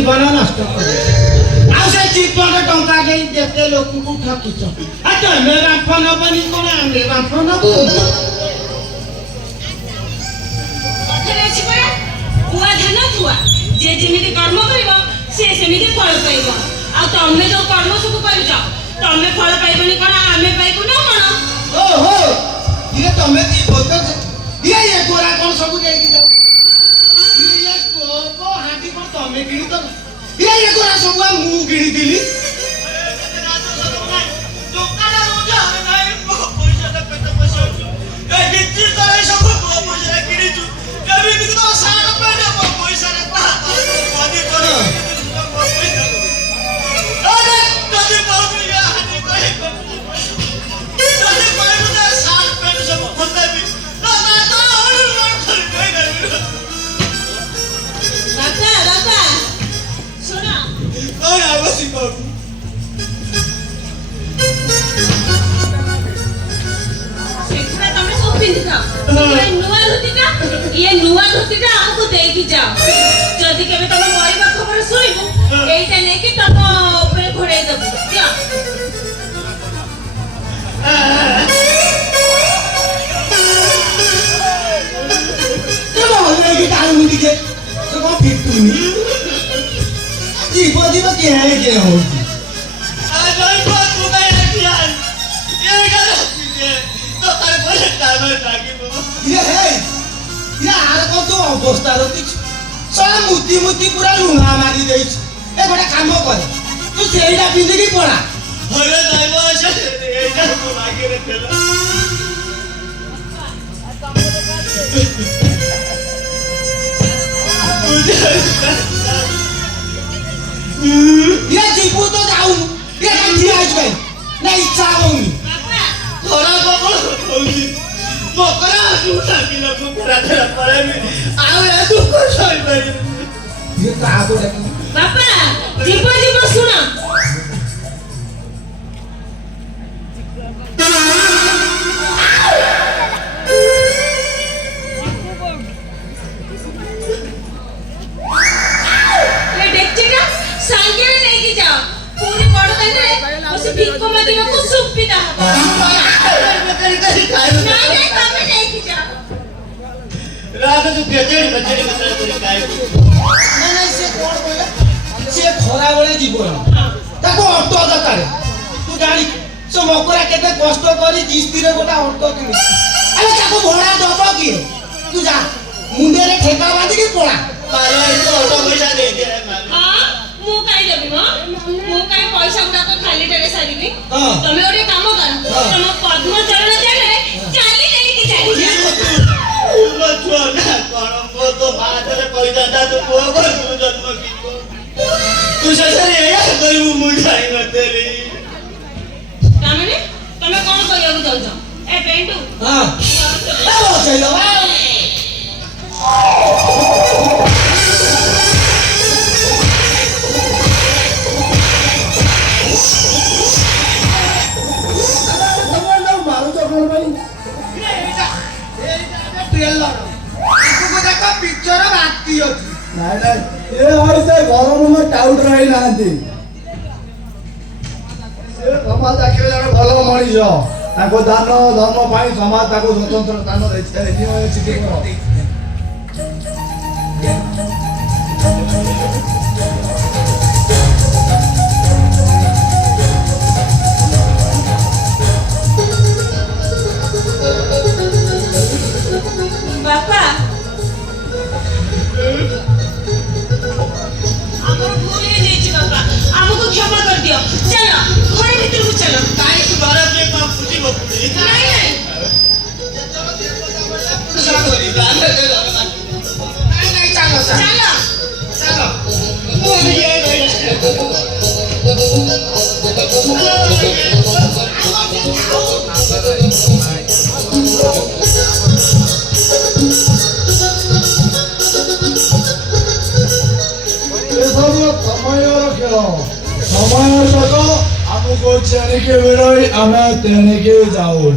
जीवन नष्ट कर से जीवन टंका देई जेते लोक को ठकिछ आ तमे बाप नबनी कोन आमे बाप नबो कथरे अछि परा कुआ ध्यान थुआ जे जेमिति कर्म करिवो से सेमिति फल पाइबो आ तमे जो कर्म सब करिछ तमे फल पाइबनी कोन आमे पाइबो न कोन ओहो ये तमे की बोलते ये गोरा कोन सब देई कि जाऊ ये को हाथी कोन तमे किनी तो ये गोरा सब मु किनी दिली দোকানে রোজা নাই পয়সা দে পেট পয়সা এই গিচ্ছি তোরে সব পয়সা কিনিছু কবি কিন্তু তো সারা পেটে পয়সা রে বাদি করে আরে যদি বহুত ইয়া হানি কই যদি কই মনে সারা পেটে সব খন্দাবি না না তো আর কই না বাবা শোনা ওই আবাসি বাবু ये नुआ धोतीटा हमको देकी जाओ जदी केबे तम मरिबा खबर सुइबो एटा नेकी तम ऊपर घोड़े दबो जा चलो हले की ताल मुंडी के तो को फिटुनी जीव जीव के है के हो आ गई बात तू नहीं रखिया ये गलो तो तार बोले टाइम लागी ये है ये आर को तो अवस्था रति सारा मुती मुती पूरा लुहा मारी देई ए गोटे काम कर तू सेईटा पिंदी की पड़ा हरे नाइबो से एटा को लागी रे तेला ये जीपू तो जाऊ ये kan dia आज भाई ना इच्छा होनी थोड़ा बाबू होगी मोकरा तू साकी लोग करा तेरा पड़े में आओ या तू को सही भाई ये का आगो देखी बापा जीपो जीपो सुना ये डेक्चिटा सांगे लेके जाओ पूरी पड़दन रे उसे भिक्को मांगने को सुविधा हो नहीं नहीं तमे लेके जाओ रात जो गजेड़ी बजेड़ी बता तेरे काय ना ना से कोन बोले से खरा बेले जीवन ताको ऑटो दरकार तू जानी से मकरा केते कष्ट करी किस्ती रे गोटा ऑटो किनी अरे ताको भड़ा दबो की तू जा मुंडे रे ठेका बांधी के पड़ा मारो इसको ऑटो पैसा दे दे हां मु काई देबी मु काई पैसा गुडा को खाली टेरे सारीबी तमे ओटे काम कर तम पद्म चरण चले चाली लेके जाई छुआ ना कौन तो बात रे पैसा दा तो को तू जन्म की तू ससरे या कोई मुंडाई मत रे तामने तमे कोन करिया को जाउ ए पेंटू हां आओ चलो मारो तो कोन भाई ट्रेलर को देखो पिक्चर बाकी अछि ନାଇଁ ନାଇଁ ଏ ଭାଇ ସେ ଗରମ ଟାଉଟ ରହି ନାହାନ୍ତି ସେ ସମାଜ ଆଖିରେ ଜଣେ ଭଲ ମଣିଷ ତାଙ୍କ ଦାନ ଧର୍ମ ପାଇଁ ସମାଜ ତାକୁ ସ୍ୱତନ୍ତ୍ର ସ୍ଥାନ ଦେଇଛି बापा हमर भूल ही देछि बापा हमको क्षमा कर दियो चलो घर भीतर को चलो काई तू बारा के काम पूछी बपुड़ी नहीं नहीं नहीं चलो चलो चलो समय सको हमको चने के बेरोई हमें तेने के जाओ